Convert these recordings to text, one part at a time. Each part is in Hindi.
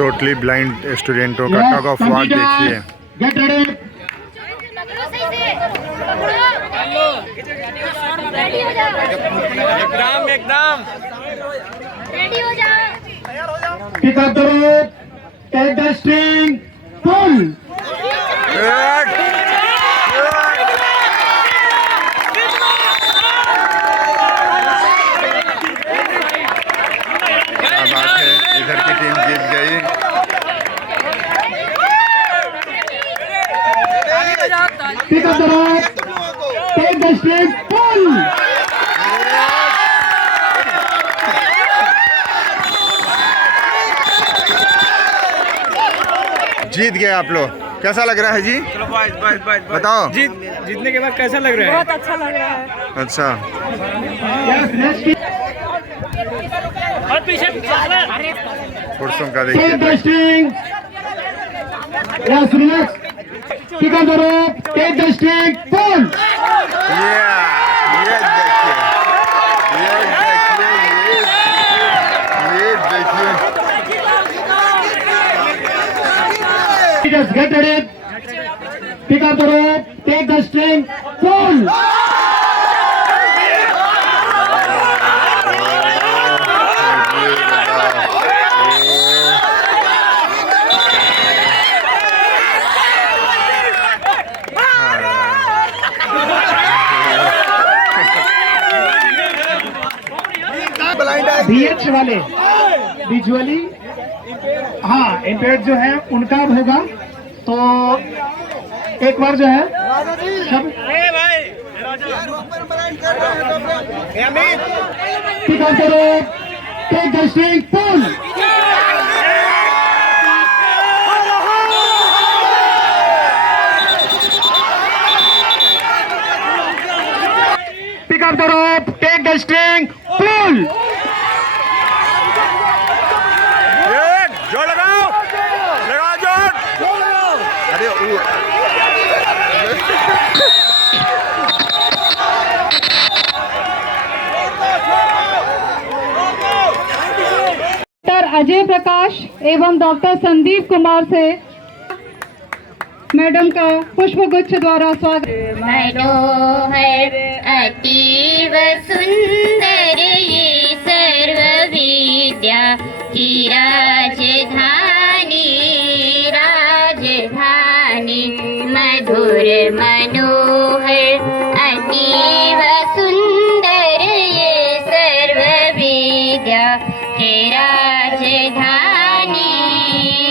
टोटली ब्लाइंड स्टूडेंटों का टग ऑफ वॉर देखिए। एकदम रेडी हो जाओ। Pick up the rope, take the string, pull. क्या बात है, इधर की टीम जीत गई। Pick up the rope, take the string, pull. जीत गए आप लोग, कैसा लग रहा है जी? चलो बस बताओ। जीतने के बाद कैसा लग रहा है? बहुत अच्छा लग रहा है। अच्छा, Yes, next kick. और पीछे पुरुषों का Take the देखिए। string. Yes, relax. Pick up the rope, take the string, pull. ये देखिए, ये देखिए। Just get ready. Pick up the rope, take the string, pull. BH वाले विजुअली हाँ इम्पेयर्ड जो है उनका अब होगा, तो एक बार जो है सब pick up the rope, take the string, pull. Pick up the rope, take the string, pull. जोर लगाओ, लगाओ जोर। अरे डॉक्टर अजय प्रकाश एवं डॉक्टर संदीप कुमार से मैडम का पुष्पगुच्छ द्वारा स्वागत। मनोहर अतीव सुंदर ये सर्व विद्या की राजधानी, राजधानी मधुर मनोहर अतीव सुंदर ये सर्व विद्या की राजधानी,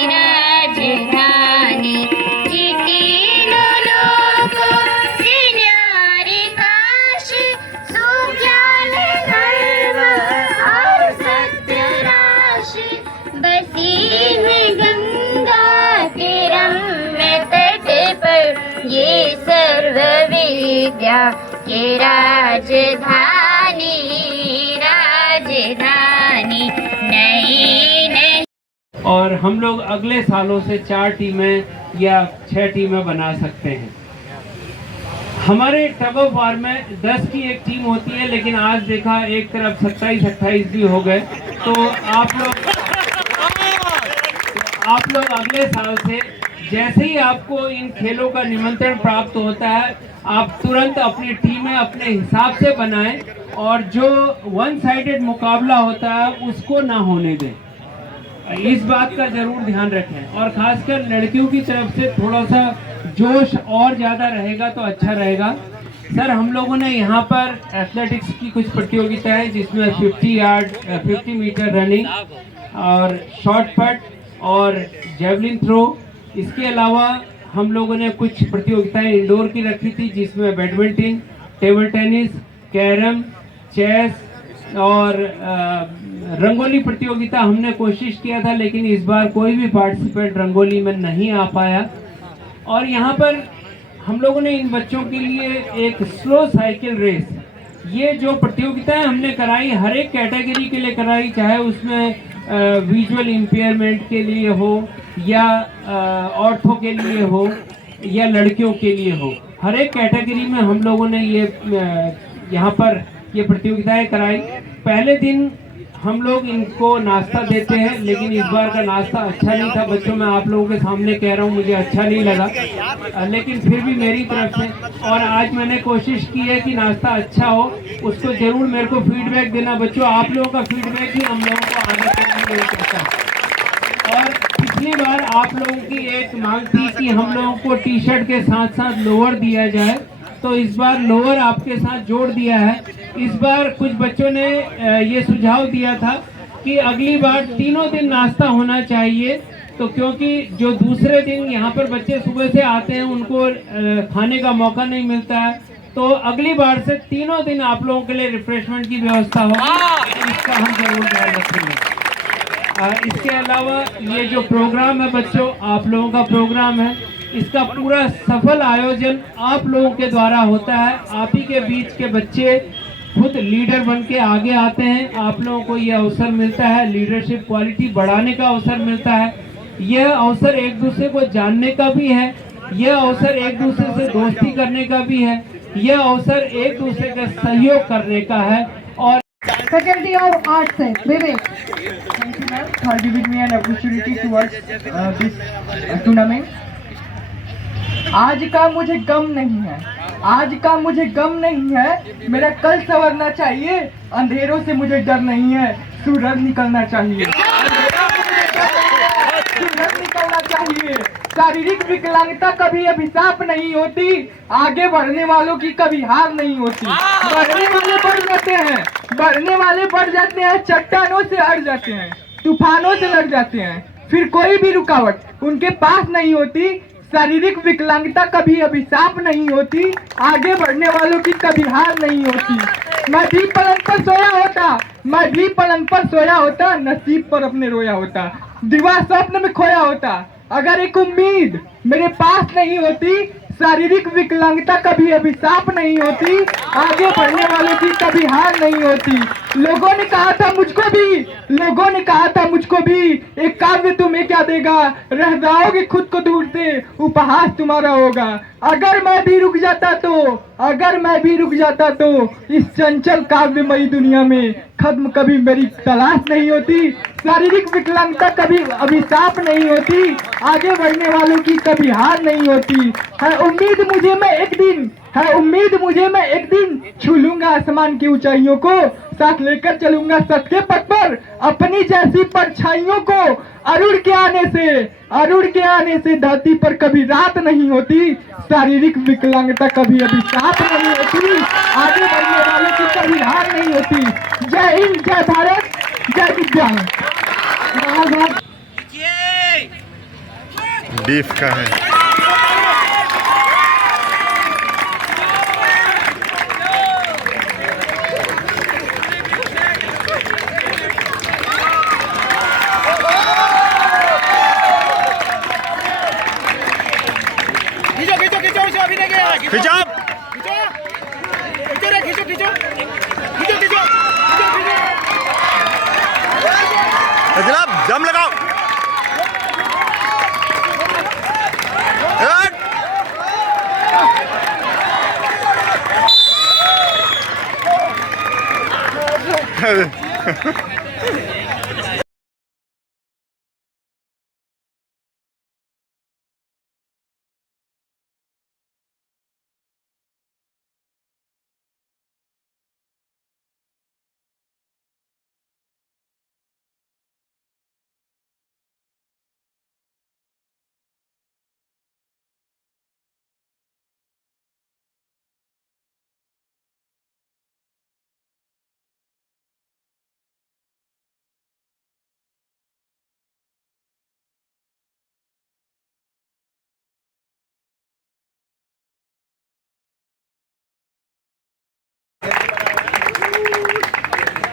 राजधानी ये सर्व विद्या की राजधानी, राजधानी नई नई। और हम लोग अगले सालों से 4 टीमें या 6 टीमें बना सकते हैं। हमारे टग ऑफ वार में 10 की एक टीम होती है, लेकिन आज देखा एक तरफ 27-28 भी हो गए। तो आप लोग अगले साल से जैसे ही आपको इन खेलों का निमंत्रण प्राप्त होता है, आप तुरंत अपनी टीमें अपने हिसाब से बनाएं और जो वन साइडेड मुकाबला होता है उसको ना होने दें। इस बात का जरूर ध्यान रखें और खासकर लड़कियों की तरफ से थोड़ा सा जोश और ज़्यादा रहेगा तो अच्छा रहेगा। सर, हम लोगों ने यहाँ पर एथलेटिक्स की कुछ प्रतियोगिता है जिसमें 50 मीटर रनिंग और शॉर्ट पट और जेवलिन थ्रो, इसके अलावा हम लोगों ने कुछ प्रतियोगिताएं इंडोर की रखी थी जिसमें badminton, table tennis, carrom, chess और रंगोली प्रतियोगिता हमने कोशिश किया था, लेकिन इस बार कोई भी पार्टिसिपेंट रंगोली में नहीं आ पाया। और यहाँ पर हम लोगों ने इन बच्चों के लिए एक स्लो साइकिल रेस, ये जो प्रतियोगिताएं हमने कराई हर एक कैटेगरी के लिए कराई, चाहे उसमें विजुअल इम्पेयरमेंट के लिए हो या ऑर्थो के लिए हो या लड़कियों के लिए हो, हर एक कैटेगरी में हम लोगों ने ये यहाँ पर ये प्रतियोगिताएं कराई। पहले दिन हम लोग इनको नाश्ता देते हैं, लेकिन इस बार का नाश्ता अच्छा नहीं था बच्चों। मैं आप लोगों के सामने कह रहा हूँ, मुझे अच्छा नहीं लगा, लेकिन फिर भी मेरी तरफ से, और आज मैंने कोशिश की है कि नाश्ता अच्छा हो, उसको जरूर मेरे को फीडबैक देना बच्चों। आप लोगों का फीडबैक ही हम लोगों को आगे चलने में करता है। और पिछली बार आप लोगों की एक मांग थी कि हम लोगों को टी शर्ट के साथ साथ लोअर दिया जाए, तो इस बार लोअर आपके साथ जोड़ दिया है। इस बार कुछ बच्चों ने ये सुझाव दिया था कि अगली बार तीनों दिन नाश्ता होना चाहिए, तो क्योंकि जो दूसरे दिन यहाँ पर बच्चे सुबह से आते हैं उनको खाने का मौका नहीं मिलता है, तो अगली बार से तीनों दिन आप लोगों के लिए रिफ्रेशमेंट की व्यवस्था होगी, इसका हम जरूर ध्यान रखेंगे। इसके अलावा ये जो प्रोग्राम है बच्चों, आप लोगों का प्रोग्राम है, इसका पूरा सफल आयोजन आप लोगों के द्वारा होता है। आप ही के बीच के बच्चे खुद लीडर बन के आगे आते हैं, आप लोगों को यह अवसर मिलता है, लीडरशिप क्वालिटी बढ़ाने का अवसर मिलता है। यह अवसर एक दूसरे को जानने का भी है, यह अवसर एक दूसरे से दोस्ती करने का भी है, यह अवसर एक दूसरे का सहयोग करने का है। और फैकल्टी ऑफ आर्ट्स से विवेक। Thank you ma'am for giving me an opportunity towards this tournament. आज का मुझे गम नहीं है, आज का मुझे गम नहीं है, मेरा कल संवरना चाहिए, अंधेरों से मुझे डर नहीं है, सूरज निकलना चाहिए, सूरज निकलना चाहिए। शारीरिक विकलांगता कभी अभिशाप नहीं होती, आगे बढ़ने वालों की कभी हार नहीं होती। बढ़ने वाले बढ़ जाते हैं, बढ़ने वाले बढ़ जाते हैं, चट्टानों से अड़ जाते हैं, तूफानों से लड़ जाते हैं, फिर कोई भी रुकावट उनके पास नहीं होती। शारीरिक विकलांगता कभी अभिशाप नहीं होती, आगे बढ़ने वालों की कभी हार नहीं होती। मैं भी पलंग पर सोया होता, मैं भी पलंग पर सोया होता, नसीब पर अपने रोया होता, दीवार स्वप्न में खोया होता। अगर एक उम्मीद मेरे पास नहीं होती, शारीरिक विकलांगता कभी अभिशाप नहीं होती, आगे बढ़ने वालों की कभी हार नहीं होती। लोगों ने कहा था मुझको भी, लोगों ने कहा था मुझको भी, एक काव्य तुम्हें क्या देगा, रह जाओगे खुद को ढूंढते, उपहास तुम्हारा होगा। अगर मैं भी रुक जाता तो, अगर मैं भी रुक जाता तो, इस चंचल काव्यमयी दुनिया में खत्म कभी मेरी तलाश नहीं होती। शारीरिक विकलांगता कभी अभिशाप नहीं होती, आगे बढ़ने वालों की कभी हार नहीं होती। है उम्मीद मुझे मैं एक दिन, है उम्मीद मुझे मैं एक दिन छू लूंगा आसमान की ऊंचाइयों को, साथ लेकर चलूंगा सत्य के पथ पर अपनी जैसी परछाइयों को। अरुण के आने से, अरुण के आने से धरती पर कभी रात नहीं होती, शारीरिक विकलांगता कभी अभिशाप नहीं होती, आगे बढ़ने वालों की कभी हार नहीं होती। जय हिंद, जय भारत, जय विज्ञान। बीफ का है। खींचो जनाब, दम लगाओ।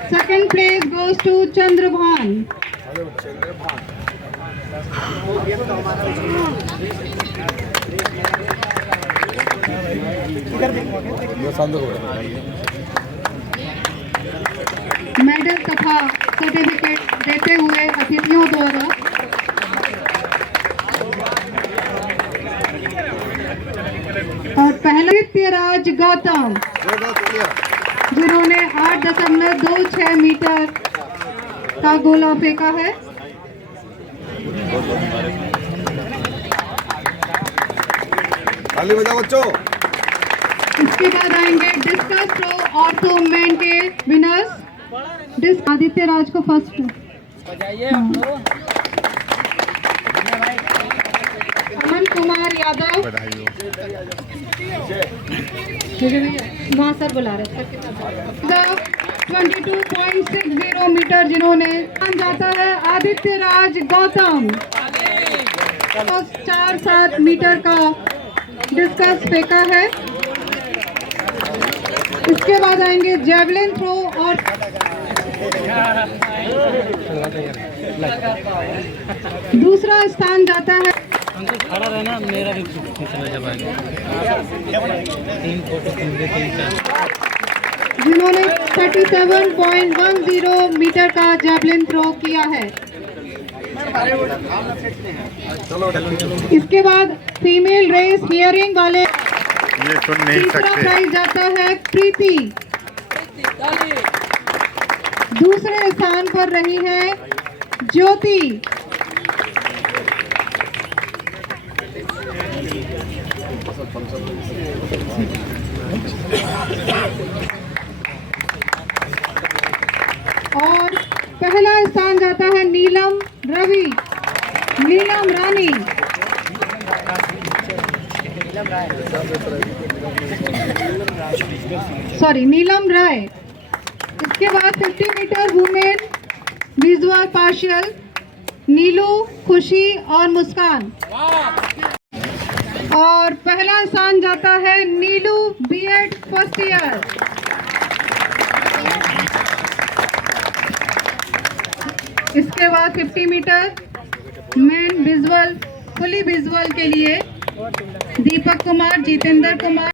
Second place goes to Chandrabhan. Medal तथा सर्टिफिकेट देते हुए अतिथियों द्वारा और पहला नित्यराज गौतम, जिन्होंने 8.26 मीटर का गोला फेंका है। ताली बजाओ बच्चों। इसके बाद आएंगे डिस्कस थ्रो ऑर्थो मैन के विनर्स। आदित्य राज को फर्स्ट। अमन कुमार यादव। वहाँ सर बुला रहे सर। 22.60 मीटर जिन्होंने जाता है आदित्य राज गौतम। 4-7 मीटर का डिस्कस फेंका है। इसके बाद आएंगे जेवलिन थ्रो और दूसरा स्थान जाता है। खड़ा रहना, मेरा भी चला जा पाएगा। 3 फोटो जिन्होंने 37.10 मीटर का जेवलिन थ्रो किया है। इसके बाद फीमेल रेस हियरिंग वाले ये सुन नहीं तीसरा सकते। प्राइज जाता है प्रीति। दूसरे स्थान पर रही है ज्योति। और पहला स्थान जाता है नीलम रानी। नीलम राय। इसके बाद 50 मीटर वुमेन विजुअल पार्शियल नीलू, खुशी और मुस्कान। और पहला स्थान जाता है नीलू बीएड फर्स्ट ईयर। इसके बाद 50 metre men visual fully visual के लिए दीपक कुमार, जितेंद्र कुमार।